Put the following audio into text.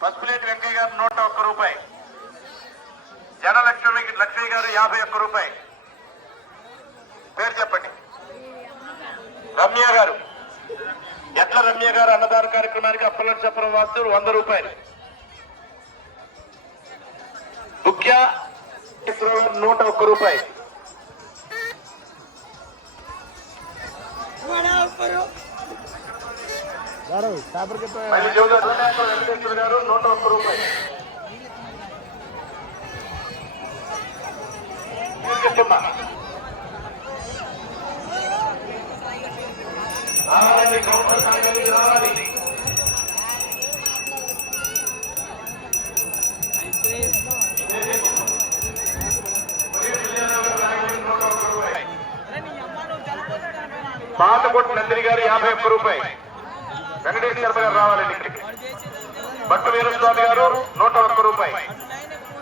పసుపులేటి వెంకయ్య గారు 101 రూపాయి, జడ లక్ష్మి గారు 51 రూపాయి. పేరు చెప్పండి. రమ్య గారు, ఎట్ల రమ్య గారు అన్నదాన కార్యక్రమానికి అప్పలనరసాపురం వాస్తవులు 100 రూపాయలు. ముఖ్య 101 రూపాయి. వెంకటేశ్వర గారు 101 రూపాయలు. చెప్పమ్మా. పాతకోటి నందిని గారు 51 రూపాయి. వెంకటేశ్వర గారు రావాలండి ఇక్కడికి. భట్టు వీరస్వామి గారు 101 రూపాయి.